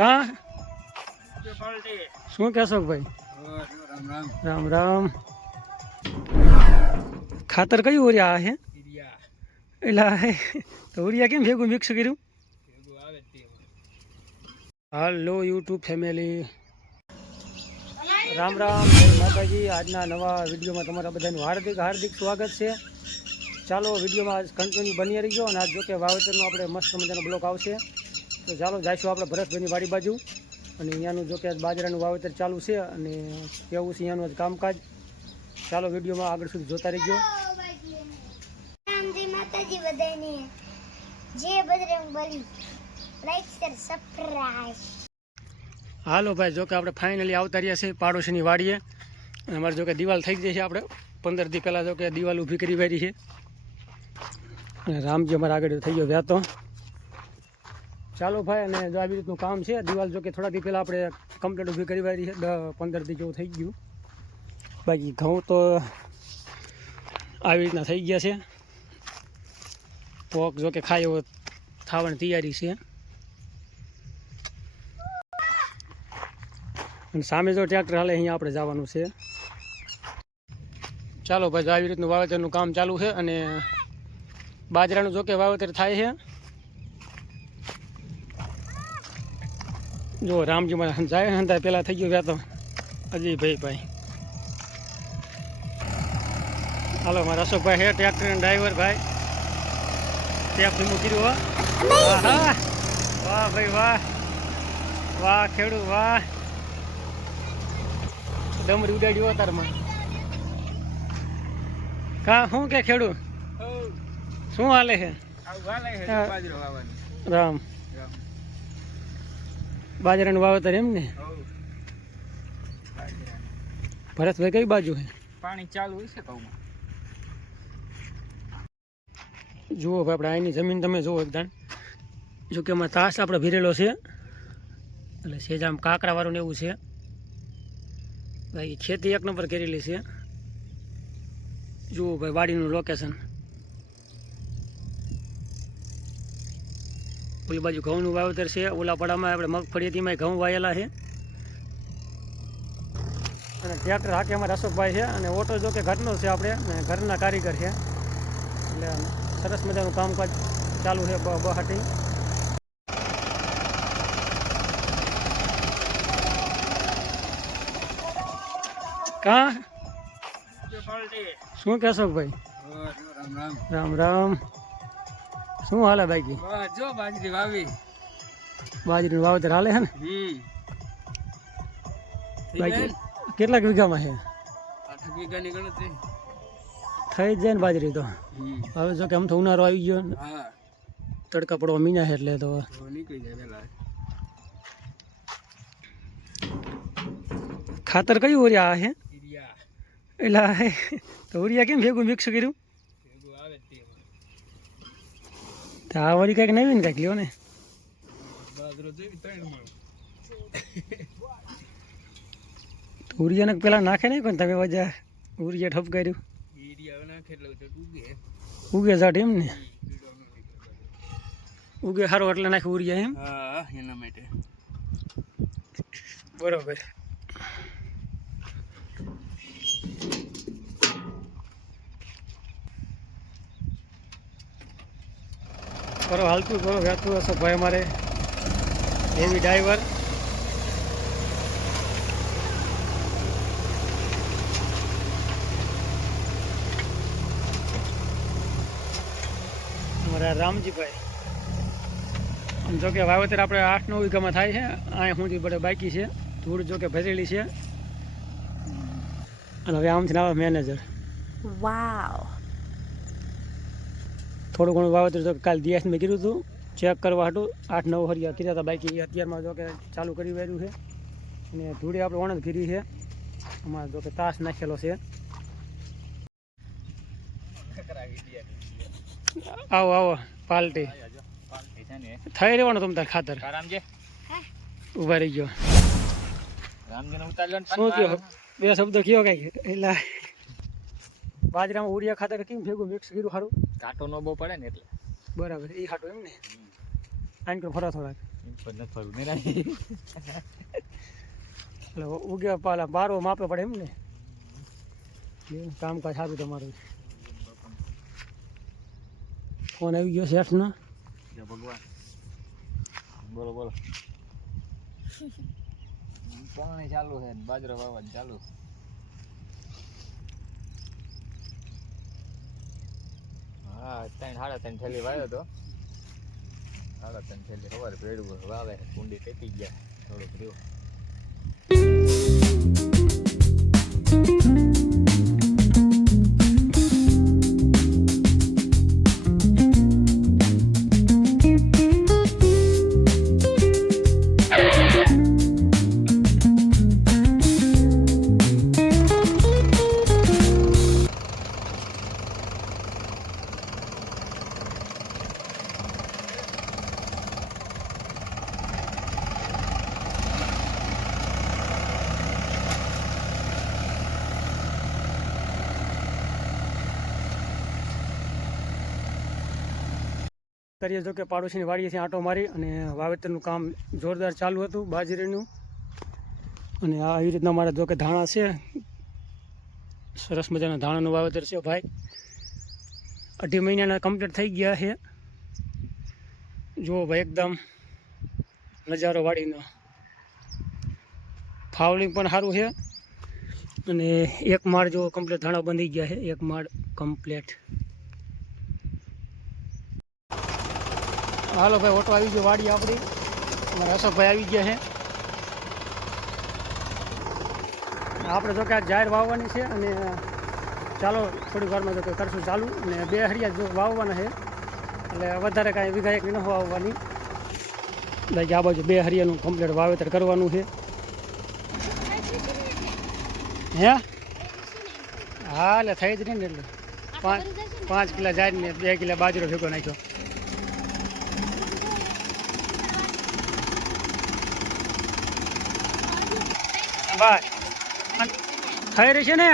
કા શું કહેશો ભાઈ? રામ રામ. ખાતર કયું ઉરિયા હે? એલા તો ઉરિયા કેમ ભેગું મિક્સ કર્યું? હાલો યુટ્યુબ ફેમિલી, રામ રામ, જય માતાજી. આજના નવા વિડીયોમાં તમારા બધાનું હાર્દિક હાર્દિક સ્વાગત છે. ચાલો વિડીયોમાં કન્ટિન્યુ બની રહીજો. અને આજ જોકે વાવેતરનો આપણે મસ્ત મજાનો બ્લોક આવશે. તો ચાલો જઈશું આપણે ભરતભાઈની વાડી બાજુ. અને અહીંયાનું જોકે આજ બાજરાનું વાવેતર ચાલુ છે અને કેવું છે અહીંયાનું આજ કામકાજ. ચાલો વિડીયોમાં આગળ સુધી જોતા રહીજો. હાલો ભાઈ, જોકે આપણે ફાઇનલી આવતા રહ્યા છે પાડોશીની વાડીએ. અને અમારે જોકે દિવાલ થઈ ગઈ છે. આપણે 15 દી પહેલાં જોકે દિવાલ ઊભી કરી વાળી છે. અને રામજી અમારે આગળ થઈ ગયો વ્યાતો. ચાલો ભાઈ, અને જો આવી રીતનું કામ છે. દિવાલ જોકે થોડા દી પહેલાં આપણે કમ્પ્લીટ ઊભી કરી વાળી છે. 10-15 દી જેવું થઈ ગયું. બાકી ઘઉં તો આવી રીતના થઈ ગયા છે. પોક જોકે ખાય એવો થવાની તૈયારી છે. અને સામે જો ટ્રેક્ટર હાલે અહીંયા આપણે જવાનું છે. ચાલો ભાઈ, જો આવી રીતનું વાવેતરનું કામ ચાલુ છે. અને બાજરાનું જોકે વાવેતર થાય છે. જો રામજી મારા જાય હંતા પહેલાં થઈ ગયો વ્યાતો અજયભાઈ. હાલો મારા અશોકભાઈ છે ટ્રેક્ટરના ડ્રાઈવર ભાઈ. ટેપ ધીમું કર્યું. વાહ વાહ ભાઈ વાહ વાહ, ખેડૂ વાહ. ડમરી ઉડાડ્યું અતારમાં. કા શું કે ખેડૂ શું હાલે છે? રામ બાજરાનું વાવેતર એમ ને? ભરતભાઈ કઈ બાજુ છે? પાણી ચાલુ હોય છે ઘઉંમાં. જુઓ ભાઈ, આપણે અહીંની જમીન તમે જુઓ એકદમ. જો કે એમાં તાસ આપણે ભીરેલો છે. એટલે સેજ આમ કાંકરાવાળું ને એવું છે. ભાઈ ખેતી એક નંબર કરેલી છે. જુઓ ભાઈ વાડીનું લોકેશન. ઓલી બાજુ ઘઉંનું વાવેતર છે. ઓલા પડામાં આપણે મગફળી હતી, ઘઉં વાયેલા છે. અને ટ્રેક્ટર હાકે અમારા અશોકભાઈ છે. અને ઓટો જો કે ઘરનો છે, આપણે ઘરના કારીગર છે. એટલે સરસ મજાનું કામકાજ ચાલુ છે બહાટી. કા શું કહેશો ભાઈ? રામ રામ. શું હાલે બાકી? જો બાજરી વાવી. બાજરીનું વાવેતર હાલે છે ને? બાકી કેટલાક વીઘામાં છે? 8 વીઘાની ગણતરી થઈ જ જાય ને બાજરી તો. હવે જો કે આમ તો ઉનાળો આવી ગયો. હા, તડકા પડવા મીના છે એટલે તો નીકળી જાય પેલા. ખાતર કયું ઉરિયા છે? એલા તો ઉરિયા કેમ ભેગું મિક્સ કર્યું? તો આ વળી કંઈક નવીન કંઈક લ્યો ને. ઉરિયાને પેલા નાખે નહીં પણ તમે વજા ઉરિયા ઠપ કર્યું. ઉગે જાટ એમ ને? ઉગે સારું એટલે નાખે ઉરિયા એમ? હા, એના માટે. બરોબર. કરો હાલતું કરો વહેતું હશો ભાઈ. અમારે હેવી ડ્રાઈવર. અમારા રામજીભાઈ. આમ જો કે વાવેતર આપણે 8-9 વીઘામાં થાય છે. અહીંયા સુધી બધે બાકી છે. ધૂળ જો કે ભરેલી છે. અને હવે આમથી આવે મેનેજર. વાવ. થોડું ઘણું વાવેતર જો કાલે દિવસ મેં કર્યું હતું ચેક કરવા હાટું. 8-9 હરિયા કર્યા હતા. બાકી અત્યારમાં જો કે ચાલુ કરી વાર્યું છે. અને ધૂળી આપણે ઓણંદ કરી છે. આમાં જો કે તાસ નાખેલો છે. આવો આવો પાલટી થઈ રહેવાનું તમ તાર ખાતર. ઉભા રહી ગયો. શું કયો? બે શબ્દો કયો કઈ. એટલે બાજરામાં ઉરિયા ખાતર કેમ ભેગું મિક્સ કર્યું સારું? કાંટો નો બહુ પડે ને એટલે. બરાબર, એ હાટું એમ ને? આને કરો ફરા થોડાક. એટલે ઉગ્યા પાલા બારો માપે પડે એમ ને એવું કામકાજ સારું તમારું. ફોન આવી ગયો શેઠનો. ભગવાન બોલો બોલો. પાણી ચાલુ છે ને બાજરો વાવવાનું ચાલુ. હા 3.5 થેલી વાવ્યો તો. 3.5 થેલી સવારે ભેડું વાવે કુંડી ટેકી ગયા થોડુંક રહ્યું. કરીએ જો કે પાડોશીની વાડીએથી આંટો મારી અને વાવેતરનું કામ જોરદાર ચાલુ હતું બાજરીનું. અને આ આવી રીતના મારા જો કે ધાણા છે, સરસ મજાના ધાણાનું વાવેતર છે ભાઈ. 2.5 મહિનાના કમ્પ્લીટ થઈ ગયા છે. જુઓ ભાઈ એકદમ નજારો વાડીનો. ફાવલિંગ પણ સારું છે અને એક માળ જો કમ્પ્લીટ ધાણા બંધી ગયા છે, એક માળ કમ્પ્લીટ. હાલો ભાઈ ઓટો આવી ગયો વાડી આપણી. અમારા અશોકભાઈ આવી ગયા છે. આપણે જો કે આ જાહેર વાવવાની છે અને ચાલો થોડી વારમાં જો કે કરશું ચાલુ. અને 2 હરિયા જો વાવવાના છે એટલે વધારે કાંઈ વીઘા એક ન વાવવાની. એટલે આ બાજુ 2 હરિયાનું કમ્પ્લીટ વાવેતર કરવાનું છે. હે હા એટલે થઈ જ નહીં ને. એટલે 5 કિલા જાય ને 2 કિલા બાજરો ભેગો નાખ્યો. ભાઈ થઈ રહી છે ને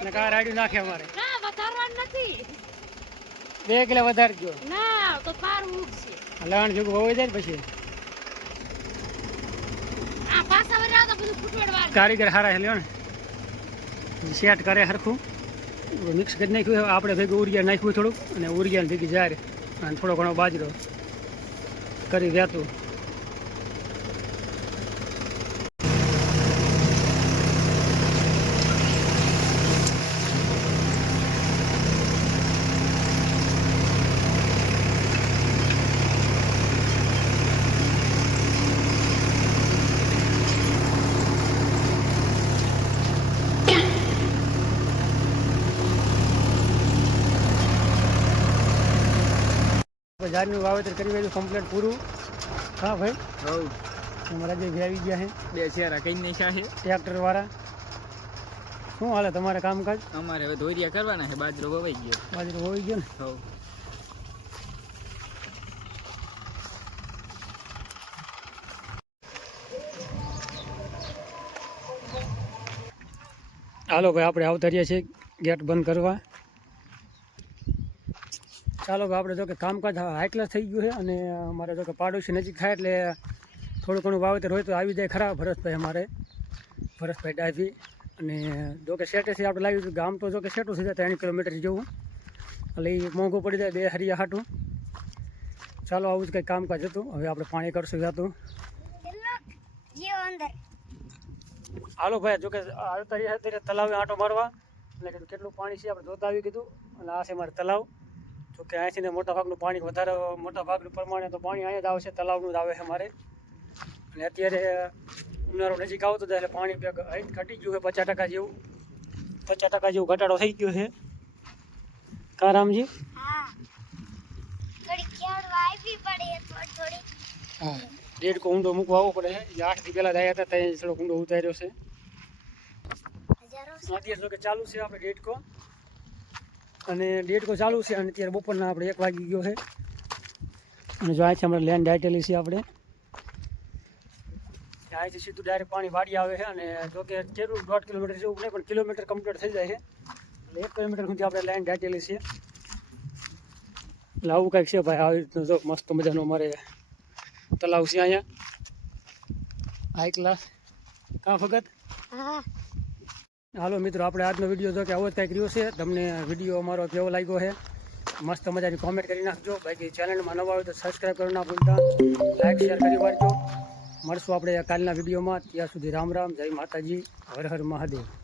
અને કા રાડ્યું નાખે અમારે. ના વધારવાનું નથી. 2 કિલા વધારજો. ના તો પાર ઉડશે. લણ જેવું હોઈ જાય ને પછી આ પાછા વળી આવતા બધું ફૂટવાડવા. કારીગર સારા લ્યો ને સેટ કરે સરખું મિક્સ કરી નાખ્યું. આપણે ભેગું ઉરિયા નાખ્યું થોડુંક અને ઉરિયાને ભેગી જાર અને થોડો ઘણો બાજરો કરી વહેતું. જારનું વાવેતર કરી દીધું કમ્પ્લીટ પૂરું. હા ભાઈ હવ અમારા જે આવી ગયા છે 2 શેરા કઈ નાખ્યા છે ટ્રેક્ટરવાળા. શું હાલે તમારે કામકાજ? અમારે હવે ધોરિયા કરવાના છે. બાજરો વવાઈ ગયો. બાજરો હોઈ ગયો ને. હવ હાલો ભાઈ આપણે આવતા રહ્યા છીએ ગેટ બંધ કરવા. ચાલો ભાઈ આપણે જો કે કામકાજ હાઈ ક્લાસ થઈ ગયું છે અને અમારે જો કે પાડોશી નજીક થાય એટલે થોડું ઘણું વાવેતર હોય તો આવી જાય ખરા. ભરતભાઈ અમારે ભરતભાઈ ડાભી. અને જો કે સેટેથી આપણે લાવ્યું હતું. ગામ તો જો કે સેટું થઈ જાય 3 કિલોમીટર જેવું એટલે એ મોંઘું પડી જાય 2 હરિયા હાટું. ચાલો આવું જ કંઈક કામકાજ હતું. હવે આપણે પાણી કરશું જાતું. હાલો ભાઈ જો કે આવતા રહ્યા ત્યારે તલાવે આંટો મારવા એટલે કીધું કેટલું પાણી છે આપણે જોતા આવી કીધું. અને આ છે મારે તલાવ. જો કે અહીંથી ને મોટા ભાગનું પાણી વધારે મોટા ભાગનું પ્રમાણે તો પાણી અહીંયા જ આવશે, તલાવનું જ આવે છે મારે. અને અત્યારે ઉનાળો નજીક આવતો જાય એટલે પાણી ઘટી ગયું છે 50% જેવું. 50% જેવું ઘટાડો થઈ ગયો છે. કા રામજી? હા થોડી ખેડવા આવી પડે થોડી. હા ડેડકો ઊંડો મૂકવા આવવો પડે છે. 8 દી પહેલાં આવ્યા હતા ત્યાં થોડોક ઊંડો ઉતાર્યો છે. અત્યારે જો કે ચાલુ છે આપણે ડેડકો અને ડેડકો ચાલુ છે. અને અત્યારે બપોરના આપણે 1 વાગી ગયો છે. અને જો અહીંથી આપણે લેન્ડ દાટેલી છે આપણે. અહીંથી સીધું ડાયરેક્ટ પાણી વાડી આવે છે. અને જો કે કેટલું 1.5 કિલોમીટર જેવું નહીં પણ કિલોમીટર કમ્પ્લીટ થઈ જાય છે. એટલે 1 કિલોમીટર સુધી આપણે લાઈન દાટેલી છે. એટલે આવું કંઈક છે ભાઈ. આવી રીતનું જો મસ્ત મજાનું અમારે તલાવ છે અહીંયા હાઈ ક્લાસ કાં ફગત હા હાલો મિત્રો આપણે આજનો વિડીયો જો કે આવો જ કંઈક રહ્યો છે તમને વિડીયો અમારો કેવો લાગ્યો છે મસ્ત મજાની કોમેન્ટ કરી નાખજો બાકી ચેનલમાં નવા હોય તો સબસ્ક્રાઈબ કરી ના ભૂલતા લાઈક શેર કરી વાળજો મળશું આપણે કાલના વિડીયોમાં ત્યાં સુધી રામ રામ જય માતાજી હર હર મહાદેવ